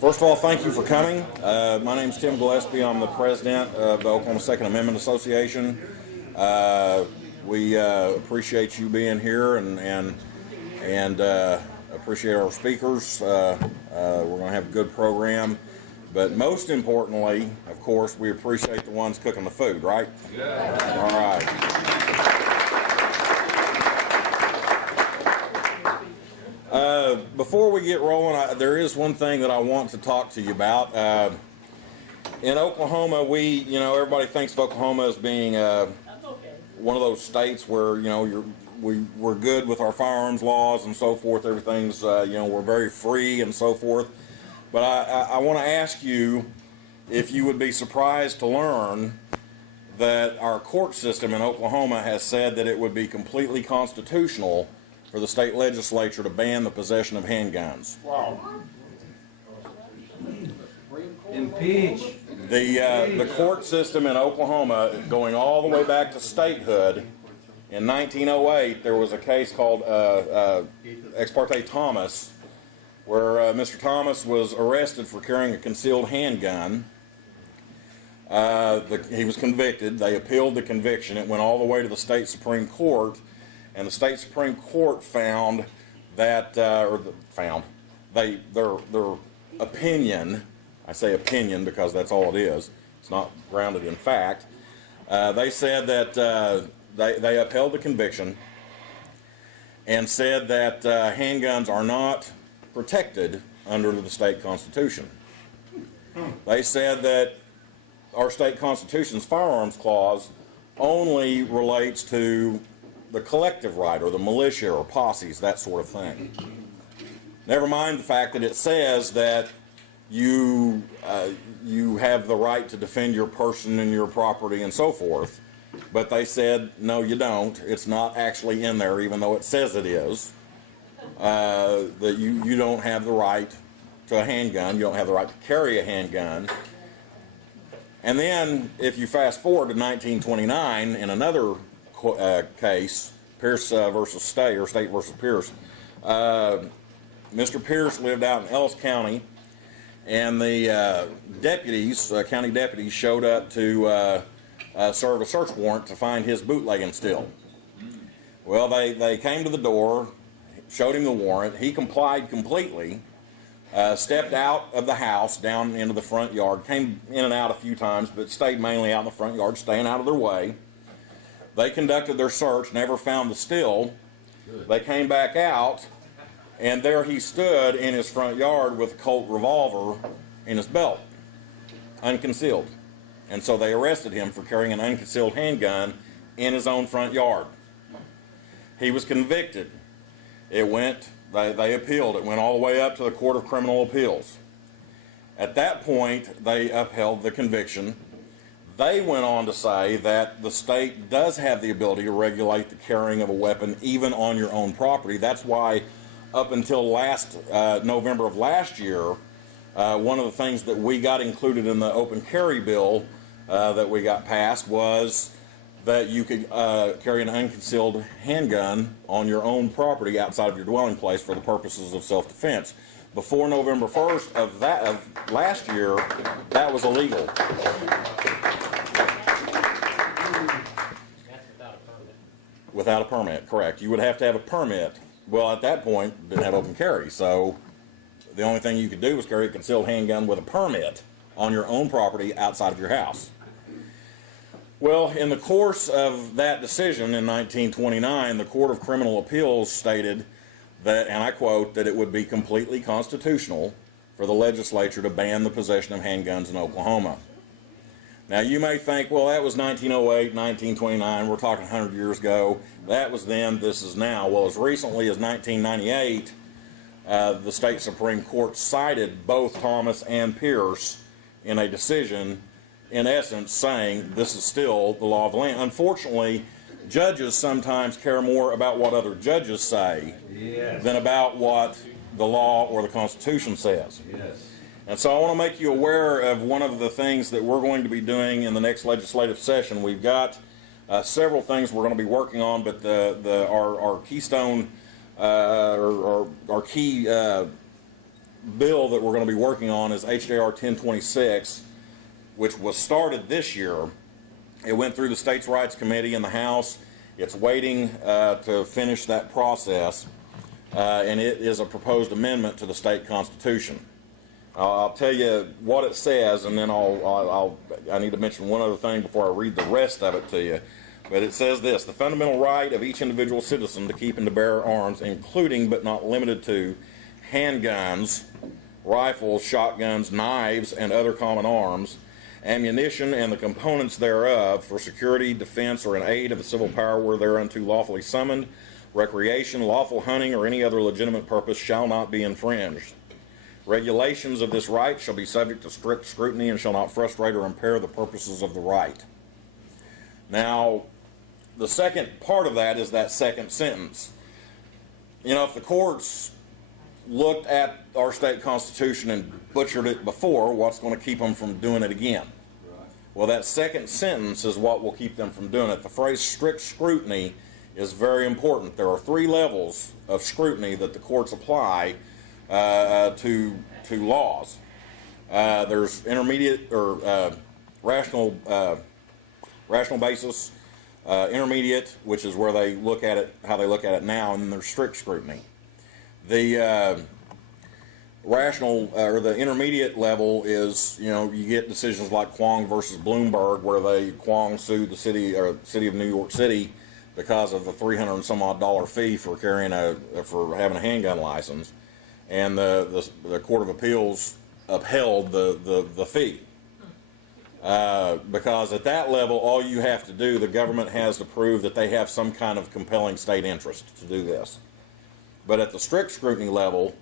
First of all, thank you for coming. My name is Tim Gillespie. I'm the president of the Oklahoma Second Amendment Association. We appreciate you being here and appreciate our speakers. We're going to have a good program. But most importantly, of course, we appreciate the ones cooking the food, right? Yeah. All right. Before we get rolling, there is one thing that I want to talk to you about. In Oklahoma, everybody thinks of Oklahoma as being one of those states where, we're good with our firearms laws and so forth. Everything's, we're very free and so forth. But I want to ask you if you would be surprised to learn that our court system in Oklahoma has said that it would be completely constitutional for the state legislature to ban the possession of handguns. Wow. Impeach. The court system in Oklahoma, going all the way back to statehood, in 1908, there was a case called Ex parte Thomas, where Mr. Thomas was arrested for carrying a concealed handgun. He was convicted. They appealed the conviction. It went all the way to the state Supreme Court. And the state Supreme Court found that, their opinion, I say opinion because that's all it is, it's not grounded in fact, they said that they upheld the conviction and said that handguns are not protected under the state constitution. They said that our state constitution's firearms clause only relates to the collective right, or the militia, or posses, that sort of thing. Never mind the fact that it says that you have the right to defend your person and your property and so forth, but they said, no, you don't. It's not actually in there, even though it says it is. That you don't have the right to a handgun. You don't have the right to carry a handgun. And then, if you fast forward to 1929, in another case, Pierce versus State, or State versus Pierce. Mr. Pierce lived out in Ellis County, and the county deputies, showed up to serve a search warrant to find his bootlegging still. Well, they came to the door, showed him the warrant. He complied completely. Stepped out of the house down into the front yard, came in and out a few times, but stayed mainly out in the front yard, staying out of their way. They conducted their search, never found the still. They came back out, and there he stood in his front yard with a Colt revolver in his belt, unconcealed. And so they arrested him for carrying an unconcealed handgun in his own front yard. He was convicted. They appealed. It went all the way up to the Court of Criminal Appeals. At that point, they upheld the conviction. They went on to say that the state does have the ability to regulate the carrying of a weapon even on your own property. That's why up until last November of last year, one of the things that we got included in the open carry bill that we got passed was that you could carry an unconcealed handgun on your own property outside of your dwelling place for the purposes of self-defense. Before November 1st of last year, that was illegal. Without a permit, correct. You would have to have a permit. Well, at that point, didn't have open carry, so the only thing you could do was carry a concealed handgun with a permit on your own property outside of your house. Well, in the course of that decision in 1929, the Court of Criminal Appeals stated that, and I quote, that it would be completely constitutional for the legislature to ban the possession of handguns in Oklahoma. Now, you may think, well, that was 1908, 1929, we're talking 100 years ago. That was then, this is now. Well, as recently as 1998, the state Supreme Court cited both Thomas and Pierce in a decision, in essence, saying this is still the law of the land. Unfortunately, judges sometimes care more about what other judges say than about what the law or the Constitution says. Yes. And so I want to make you aware of one of the things that we're going to be doing in the next legislative session. We've got several things we're going to be working on, but our keystone, our key bill that we're going to be working on is HJR 1026, which was started this year. It went through the States' Rights Committee in the House. It's waiting to finish that process, and it is a proposed amendment to the state constitution. I'll tell you what it says, and then I need to mention one other thing before I read the rest of it to you. But it says this: the fundamental right of each individual citizen to keep and to bear arms, including but not limited to handguns, rifles, shotguns, knives, and other common arms, ammunition and the components thereof, for security, defense, or in aid of the civil power where thereunto lawfully summoned, recreation, lawful hunting, or any other legitimate purpose shall not be infringed. Regulations of this right shall be subject to strict scrutiny and shall not frustrate or impair the purposes of the right. Now, the second part of that is that second sentence. You know, if the courts looked at our state constitution and butchered it before, what's going to keep them from doing it again? Well, that second sentence is what will keep them from doing it. The phrase strict scrutiny is very important. There are 3 levels of scrutiny that the courts apply to laws. There's intermediate or rational basis, intermediate, which is where they look at it, how they look at it now, and then there's strict scrutiny. The rational or the intermediate level is, you know, you get decisions like Kwong versus Bloomberg, where Kwong sued the city of New York City because of the $300 and some odd fee for for having a handgun license, and the Court of Appeals upheld the fee. Because at that level, all you have to do, the government has to prove that they have some kind of compelling state interest to do this. But at the strict scrutiny level,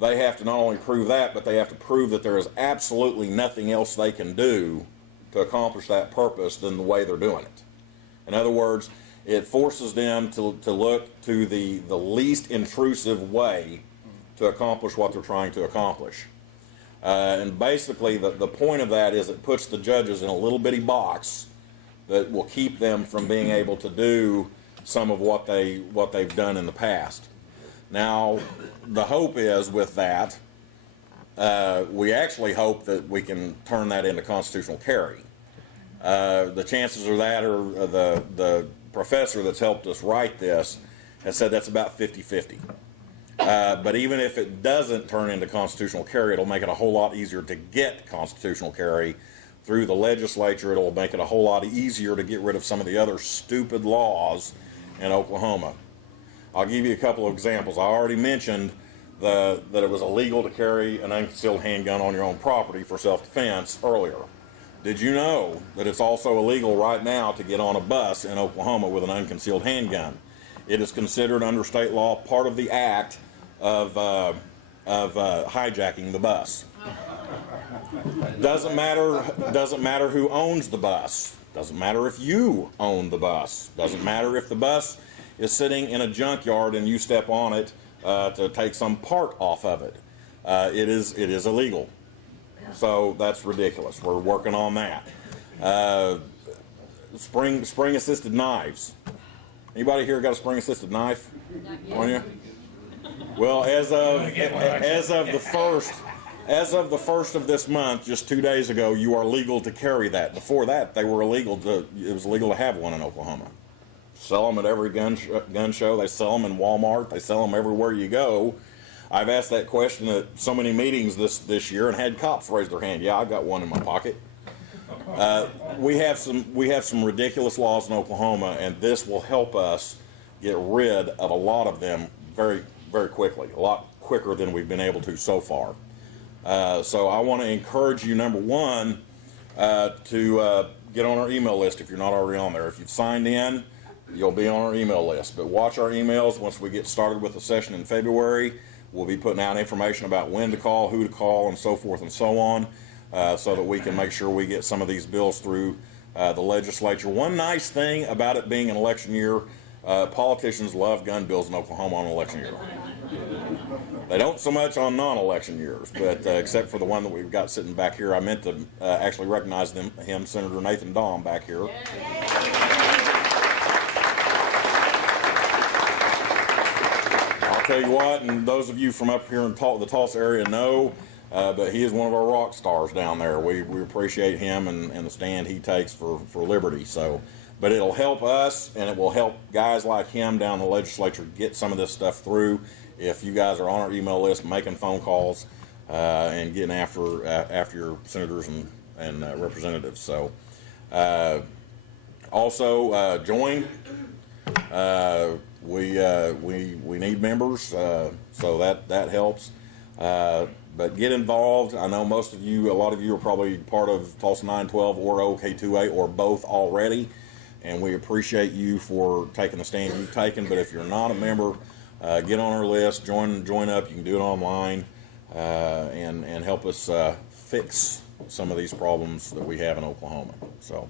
they have to not only prove that, but they have to prove that there is absolutely nothing else they can do to accomplish that purpose than the way they're doing it. In other words, it forces them to look to the least intrusive way to accomplish what they're trying to accomplish. And basically, the point of that is it puts the judges in a little bitty box that will keep them from being able to do some of what they've done in the past. Now, the hope is with that, we actually hope that we can turn that into constitutional carry. The chances of that are the professor that's helped us write this has said that's about 50-50. But even if it doesn't turn into constitutional carry, it'll make it a whole lot easier to get constitutional carry through the legislature. It'll make it a whole lot easier to get rid of some of the other stupid laws in Oklahoma. I'll give you a couple of examples. I already mentioned that it was illegal to carry an unconcealed handgun on your own property for self-defense earlier. Did you know that it's also illegal right now to get on a bus in Oklahoma with an unconcealed handgun? It is considered under state law part of the act of hijacking the bus. Doesn't matter who owns the bus. Doesn't matter if you own the bus. Doesn't matter if the bus is sitting in a junkyard and you step on it to take some part off of it. It is illegal. So that's ridiculous. We're working on that. Spring assisted knives. Anybody here got a spring assisted knife on you? Well, as of the first of this month, just 2 days ago, you are legal to carry that. Before that, it was illegal to have one in Oklahoma. Sell them at every gun show. They sell them in Walmart. They sell them everywhere you go. I've asked that question at so many meetings this year and had cops raise their hand. Yeah, I've got one in my pocket. We have some ridiculous laws in Oklahoma, and this will help us get rid of a lot of them very, very quickly, a lot quicker than we've been able to so far. So I want to encourage you, number one, to get on our email list if you're not already on there. If you've signed in, you'll be on our email list. But watch our emails once we get started with the session in February. We'll be putting out information about when to call, who to call, and so forth and so on, so that we can make sure we get some of these bills through the legislature. One nice thing about it being an election year, politicians love gun bills in Oklahoma on election year. They don't so much on non-election years, but except for the one that we've got sitting back here. I meant to actually recognize him, Senator Nathan Dahm, back here. I'll tell you what, and those of you from up here in the Tulsa area know, but he is one of our rock stars down there. We appreciate him and the stand he takes for liberty. So, but it'll help us, and it will help guys like him down the legislature get some of this stuff through. If you guys are on our email list, making phone calls, and getting after your senators and representatives. So, also join. We need members, so that helps. But get involved. I know most of you, a lot of you are probably part of Tulsa 912 or OK2A or both already, and we appreciate you for taking the stand you've taken. But if you're not a member, get on our list, join up. You can do it online, and help us fix some of these problems that we have in Oklahoma. So.